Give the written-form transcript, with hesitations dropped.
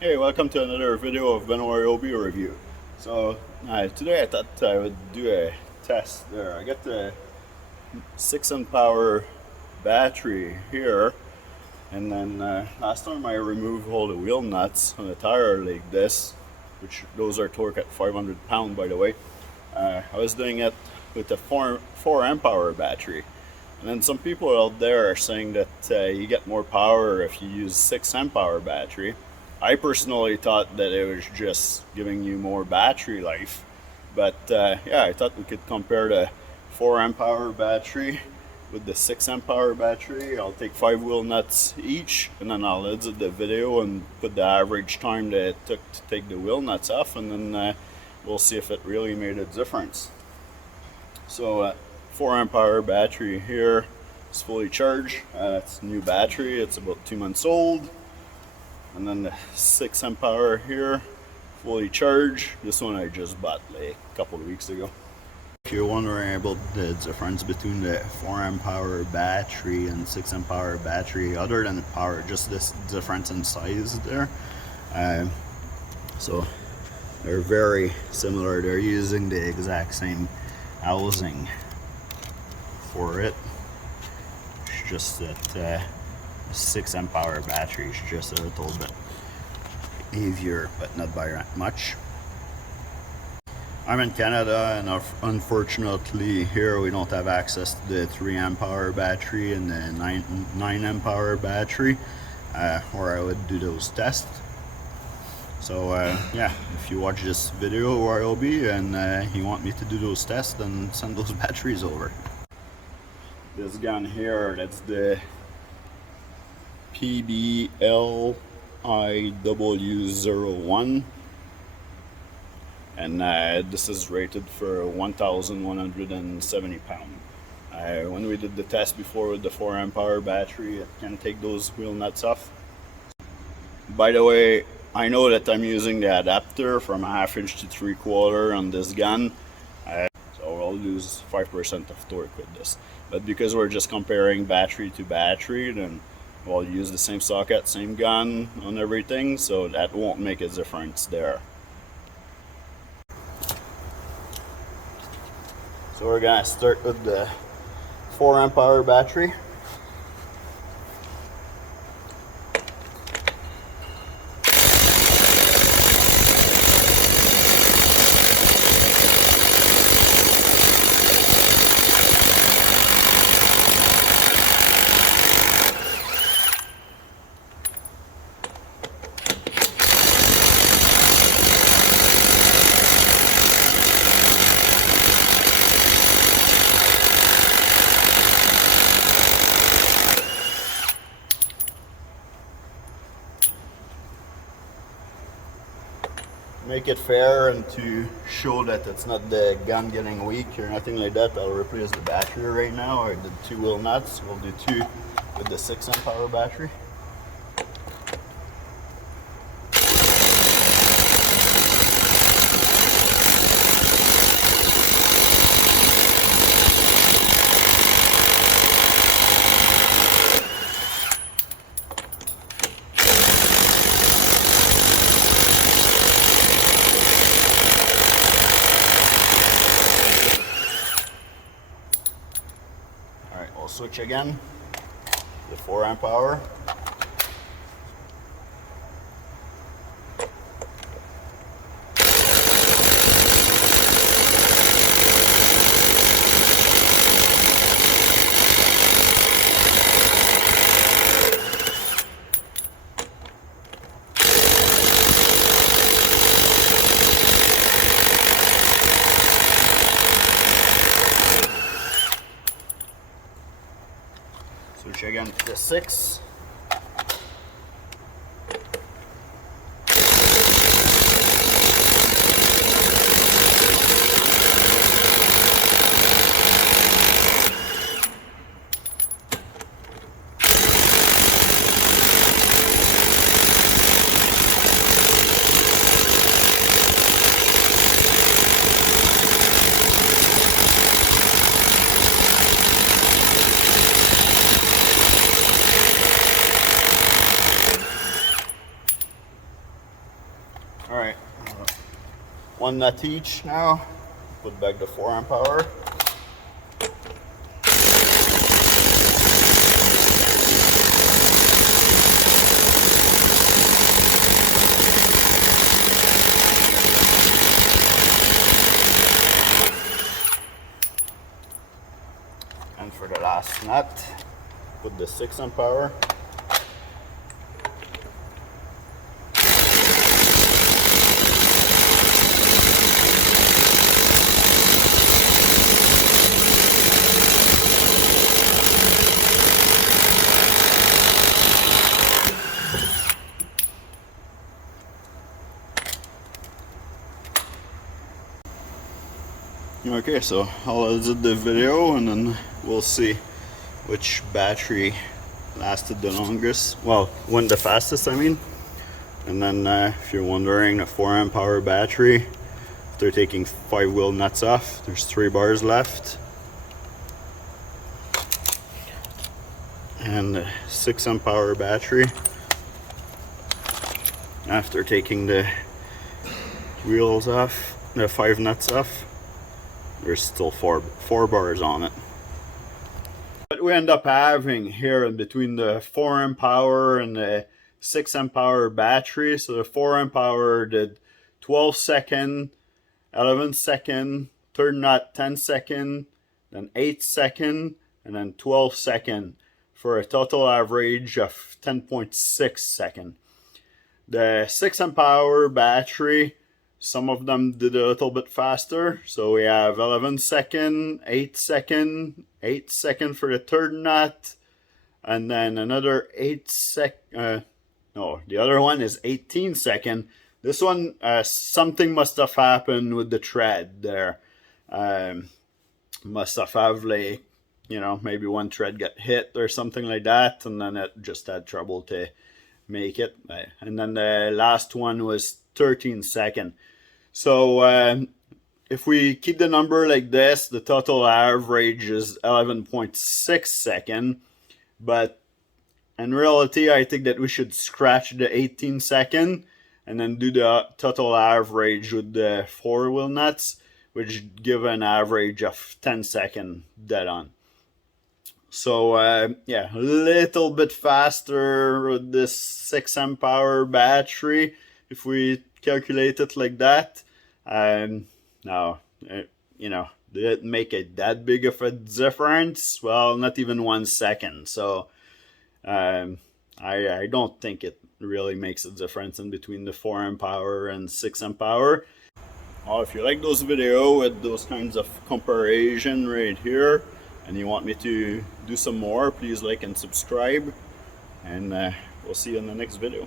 Hey, welcome to another video of Ryobi review. So today I thought I would do a test there. I got the 6 amp hour battery here, and then last time I removed all the wheel nuts on a tire like this, which those are torqued at 500 pound by the way. I was doing it with a 4 amp hour battery. And then some people out there are saying that you get more power if you use 6 amp hour battery. I personally thought that it was just giving you more battery life, but yeah, I thought we could compare the 4 amp hour battery with the 6 amp hour battery. I'll take 5 wheel nuts each, and then I'll edit the video and put the average time that it took to take the wheel nuts off, and then we'll see if it really made a difference. So 4 amp hour battery here is fully charged. It's a new battery, it's about 2 months old. And then the 6 amp hour here, fully charged. This one I just bought like a couple of weeks ago. If you're wondering about the difference between the 4 amp hour battery and 6 amp hour battery, other than the power, just this difference in size there. So they're very similar. They're using the exact same housing for it. It's just that 6 amp hour battery is just a little bit heavier, but not by much. I'm in Canada, and unfortunately here we don't have access to the 3 amp hour battery and the 9 amp hour battery, where I would do those tests. So yeah, if you watch this video Ryobi and you want me to do those tests, then send those batteries over. This gun here, that's the PBLIW01, and this is rated for 1,170 pounds. When we did the test before with the 4 amp hour battery, it can take those wheel nuts off. By the way, I know that I'm using the adapter from 1/2 inch to 3/4 on this gun, so I'll lose 5% of torque with this. But because we're just comparing battery to battery, then we'll use the same socket, same gun on everything, so that won't make a difference there. So we're gonna start with the 4 amp hour battery. Make it fair and to show that it's not the gun getting weak or nothing like that, I'll replace the battery right now. I did 2 wheel nuts, we'll do 2 with the 6 amp hour battery. Alright, we'll switch again, the 4 amp hour. Switch again to the 6. one nut each now. Put back the 4 amp hour. And for the last nut, put the 6 amp hour. Okay, so I'll edit the video and then we'll see which battery lasted the longest. Well, went the fastest, I mean. And then if you're wondering, a 4 amp hour battery, after taking 5 wheel nuts off, there's 3 bars left. And the 6 amp hour battery, after taking the wheels off, the 5 nuts off, there's still four bars on it. What we end up having here in between the 4 amp hour and the 6 amp hour battery, so the 4 amp hour did 12 second, 11 second, third nut 10 second, then 8 second, and then 12 second, for a total average of 10.6 second. The 6 amp hour battery, some of them did a little bit faster. So we have 11 second, 8 second, 8 second for the third nut, and then another 8 second. No, the other one is 18 second. This one, something must have happened with the thread there. Must have like, you know, maybe one thread got hit or something like that, and then it just had trouble to make it. And then the last one was 13 second. So if we keep the number like this, the total average is 11.6 second. But in reality, I think that we should scratch the 18 second and then do the total average with the 4 wheel nuts, which give an average of 10 second dead on. So yeah, a little bit faster with this 6 amp hour battery if we calculate it like that. Now, you know, did it make it that big of a difference? Well, not even 1 second. So I don't think it really makes a difference in between the 4 amp hour and 6 amp hour. Well, if you like those videos with those kinds of comparison right here, and you want me to do some more, please like and subscribe, and we'll see you in the next video.